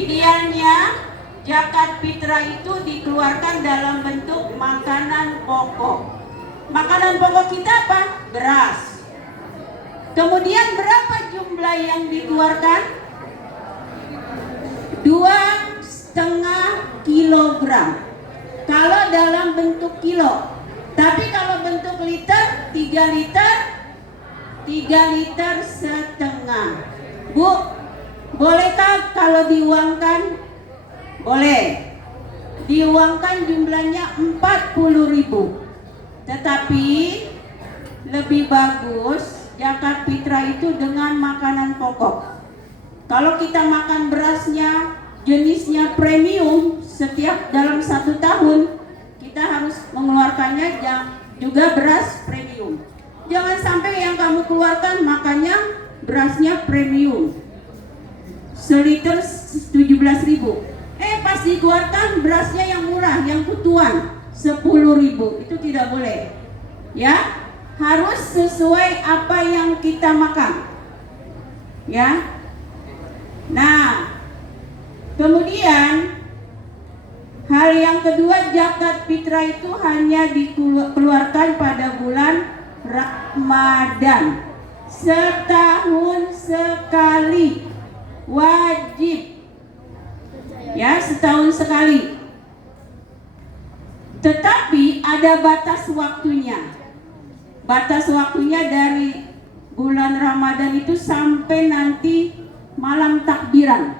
Idealnya zakat fitrah itu dikeluarkan dalam bentuk makanan pokok. Makanan pokok kita apa? Beras. Kemudian berapa jumlah yang dikeluarkan? 2,5 kilogram. Kalau dalam bentuk kilo. Tapi kalau bentuk liter, 3 liter, 3,5 liter. Bu, bolehkah kalau diuangkan? Boleh. Diuangkan jumlahnya 40.000. Tetapi lebih bagus zakat fitrah itu dengan makanan pokok. Kalau kita makan berasnya jenisnya premium setiap dalam 1 tahun, kita harus mengeluarkannya juga beras premium. Jangan sampai yang kamu keluarkan makannya berasnya premium, seliter 17.000. Pas dikeluarkan berasnya yang murah, yang kutuan 10.000. Itu tidak boleh. Ya, harus sesuai apa yang kita makan. Ya. Nah, kemudian hal yang kedua, zakat fitrah itu hanya dikeluarkan pada bulan Ramadan. Setahun sekali. Wajib. Ya, setahun sekali. Tetapi ada batas waktunya. Batas waktunya dari bulan Ramadan itu sampai nanti malam takbiran.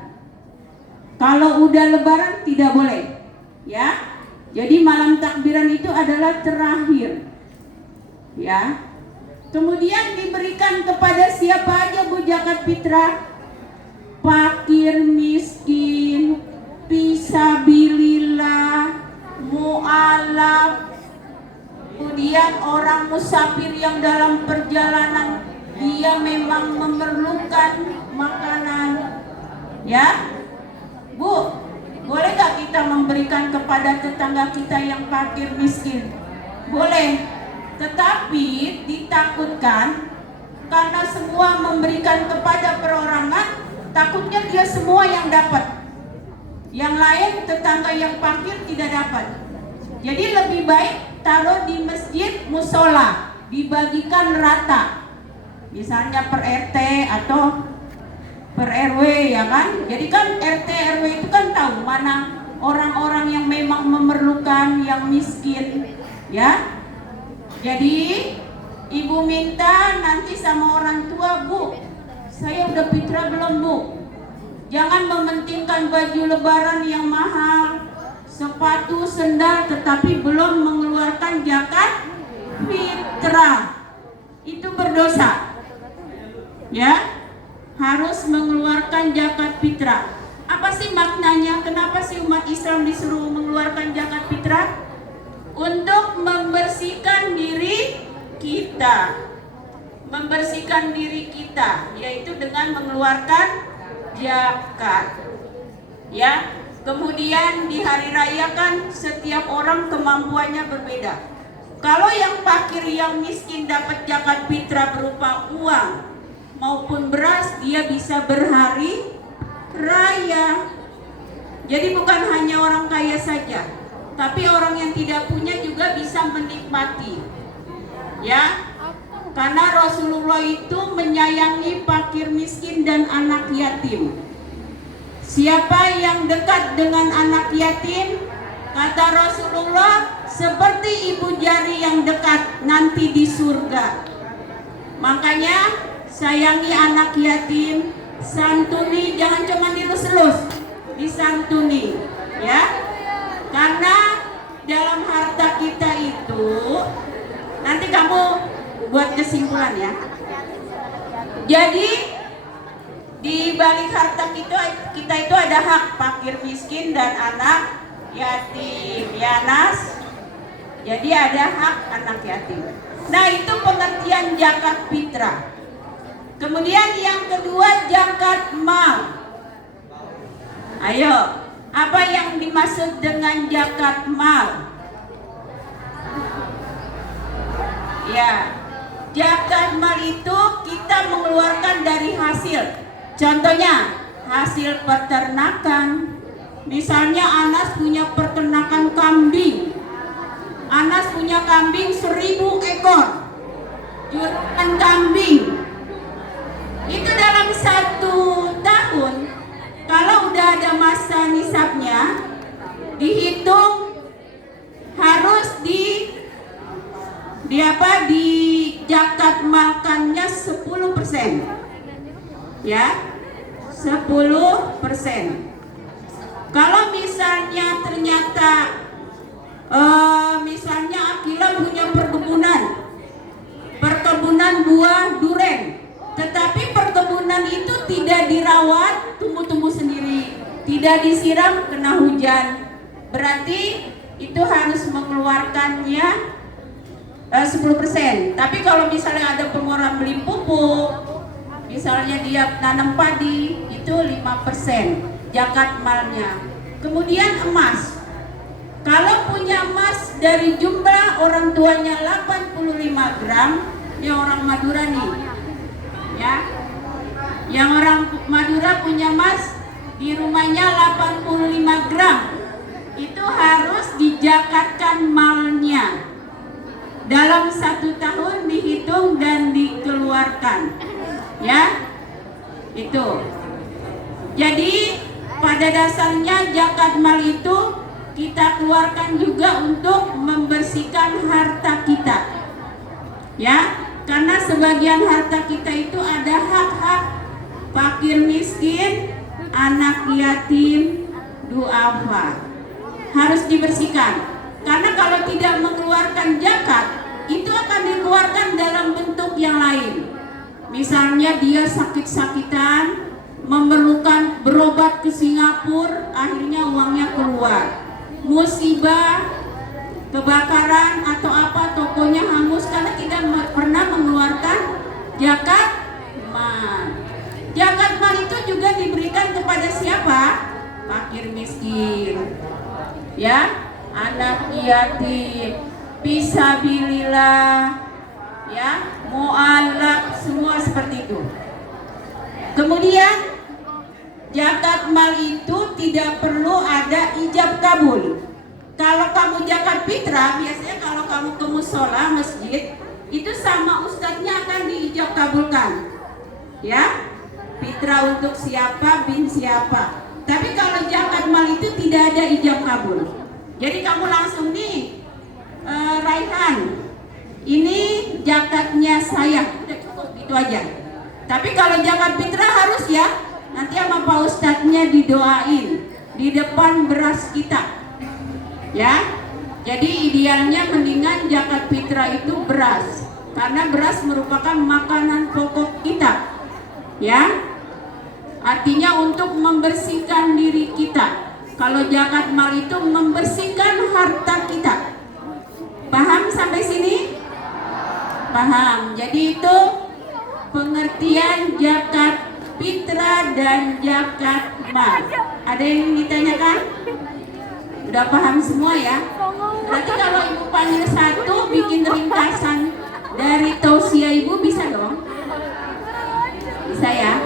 Kalau udah lebaran tidak boleh. Ya. Jadi malam takbiran itu adalah terakhir. Ya. Kemudian diberikan kepada siapa aja bu zakat fitrah? Fakir miskin, fisabilillah, mu'alaf, kemudian orang musafir yang dalam perjalanan dia memang memerlukan makanan. Ya, Bu, boleh gak kita memberikan kepada tetangga kita yang fakir miskin? Boleh, tetapi ditakutkan karena semua memberikan kepada perorangan, takutnya dia semua yang dapat. Yang lain tetangga yang fakir tidak dapat. Jadi lebih baik taruh di masjid musola, dibagikan rata. Misalnya per RT atau per RW, ya kan? Jadi kan RT RW itu kan tahu mana orang-orang yang memang memerlukan, yang miskin, ya. Jadi ibu minta nanti sama orang tua, Bu, saya udah fitrah belum, Bu? Jangan mementingkan baju lebaran yang mahal, sepatu, sendal, tetapi belum mengeluarkan zakat fitrah. Itu berdosa. Ya, harus mengeluarkan zakat fitrah. Apa sih maknanya? Kenapa sih umat Islam disuruh mengeluarkan zakat fitrah? Untuk membersihkan diri kita. Membersihkan diri kita, yaitu dengan mengeluarkan zakat. Ya, kemudian di hari raya kan setiap orang kemampuannya berbeda. Kalau yang fakir, yang miskin dapat zakat fitrah berupa uang maupun beras, dia bisa berhari raya. Jadi bukan hanya orang kaya saja, tapi orang yang tidak punya juga bisa menikmati. Ya, karena Rasulullah itu menyayangi fakir miskin dan anak yatim. Siapa yang dekat dengan anak yatim, kata Rasulullah, seperti ibu jari yang dekat nanti di surga. Makanya sayangi anak yatim, santuni, jangan cuma dilus-lus, disantuni, ya. Karena dalam harta kita itu, nanti kamu buat kesimpulan ya. Jadi di balik harta kita itu ada hak fakir miskin dan anak yatim, ya Nas. Jadi ada hak anak yatim. Nah, itu pengertian zakat fitrah. Kemudian yang kedua, zakat mal. Ayo, apa yang dimaksud dengan zakat mal? Ya, zakat mal itu kita mengeluarkan dari hasil. Contohnya, hasil peternakan. Misalnya Anas punya peternakan kambing. Anas punya kambing 1000 ekor. Juragan kambing. Itu dalam 1 tahun, kalau udah ada masa nisabnya, dihitung harus di zakat makannya 10%. Ya. 10%. Kalau misalnya ternyata misalnya Akila punya perkebunan buah duren, tetapi perkebunan itu tidak dirawat, tumbuh-tumbuh sendiri, tidak disiram kena hujan, berarti itu harus mengeluarkannya 10%. Tapi kalau misalnya ada pengeluaran beli pupuk, misalnya dia tanam padi, itu 5% zakat malnya. Kemudian emas. Kalau punya emas dari jumlah orang tuanya 85 gram, ini orang Madura nih. Ya. Yang orang Madura punya emas di rumahnya 85 gram. Itu harus dijakatkan malnya. Dalam 1 tahun dihitung dan dikeluarkan. Ya. Itu. Jadi pada dasarnya zakat mal itu kita keluarkan juga untuk membersihkan harta kita. Ya, karena sebagian harta kita itu ada hak-hak fakir miskin, anak yatim, duafa. Harus dibersihkan. Karena kalau tidak mengeluarkan zakat, itu akan dikeluarkan dalam bentuk yang lain. Misalnya dia sakit-sakitan, memerlukan berobat ke Singapura, akhirnya uangnya keluar. Musibah, kebakaran atau apa, tokonya hangus karena tidak pernah mengeluarkan zakat mal. Zakat mal itu juga diberikan kepada siapa? Fakir miskin, ya, anak yatim, fisabilillah, ya, mu'alaf, semua seperti itu. Kemudian zakat mal itu tidak perlu ada ijab kabul. Kalau kamu zakat fitrah, biasanya kalau kamu ke musola masjid, itu sama ustadznya akan diijab kabulkan. Ya, fitrah untuk siapa bin siapa. Tapi kalau zakat mal itu tidak ada ijab kabul. Jadi kamu langsung nih, Raihan, ini zakatnya saya, udah cukup gitu aja. Tapi kalau zakat fitrah harus ya, nanti sama Pak Ustadznya didoain di depan beras kita. Ya, jadi idealnya mendingan zakat fitrah itu beras, karena beras merupakan makanan pokok kita. Ya, artinya untuk membersihkan diri kita. Kalau zakat mal itu membersihkan harta kita. Paham sampai sini? Paham. Jadi itu pengertian zakat fitrah dan zakat mal. Ada yang ditanyakan? Udah paham semua ya? Berarti kalau ibu panggil satu, bikin ringkasan dari tausiah ibu bisa dong? Bisa ya?